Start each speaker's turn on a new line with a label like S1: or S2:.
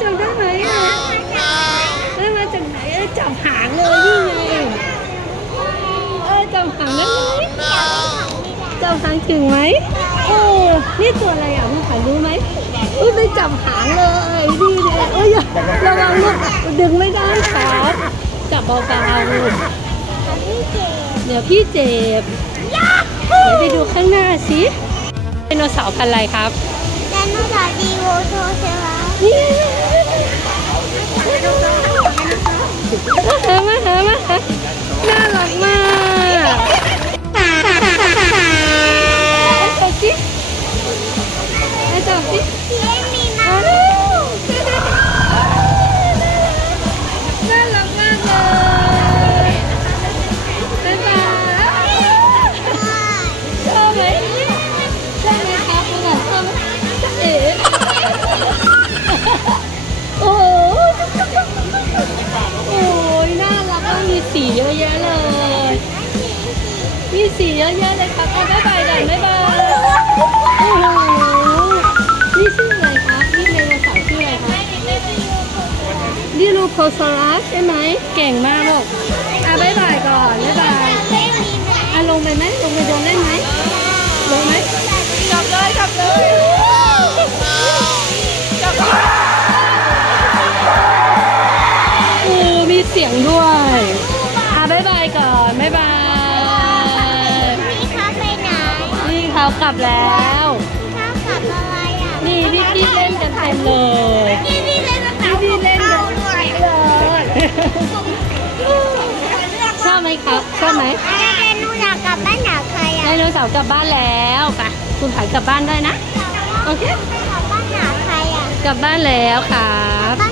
S1: จับได้ไหมอะได้มาจากไหนเออจับหางเลยยี่ไงเออจับหางได้ไหมจับหางถึงไหมเออนี่ตัวอะไร
S2: อะพี่ขวัญรู้ไหม
S1: อุ้ยไปจับหางเลยดีเลยเอ้ยอย่าระ
S2: วังลูกดึง
S1: ไม่ได้ครับจับเบาๆเดี๋ยวพี่เจ็บเดี๋ยวไปดูข้างหน้าสิไดโนเสาร์พันธุ์อะไรครับ เยอะแยะเลยมีสีเยอะแยะเลยครับเอาบ๊ายบายกันบ๊ายบายโอ้โหนี่ชื่ออะไรครับนี่ไดโนเสาร์ชื่ออะไรครับดิโนโคซอรัสใช่ไหมเก่งมากลูกอะบ๊ายบายก่อนบ๊ายบาย
S2: ไม่มีมา
S1: อะลงไปไหมลงไปโดนเล่นไหมลงไหม
S2: จับเลยจับเลยจับเลย
S1: โอ้มีเสียงด้วย กลับแล้ว
S2: เขาขับอะไรอะ
S1: นี่พี่พี่เล่นกันเต็มเลย
S2: พี่พี่เล่นกระเป๋า
S1: พี่เล่น
S2: เข้า
S1: กัน
S2: ด้วย
S1: ชอบไหมครับชอบไหม
S2: อะไรเป็นหนูอยากกลับบ้านหาใคร
S1: ได
S2: อะ
S1: โนเสาร์กลับบ้านแล้วไปคุณผายกลับบ้านได้นะโอเค
S2: กลับบ้านหาใครอะ
S1: กลับบ้านแล้วครับ
S2: บ้าน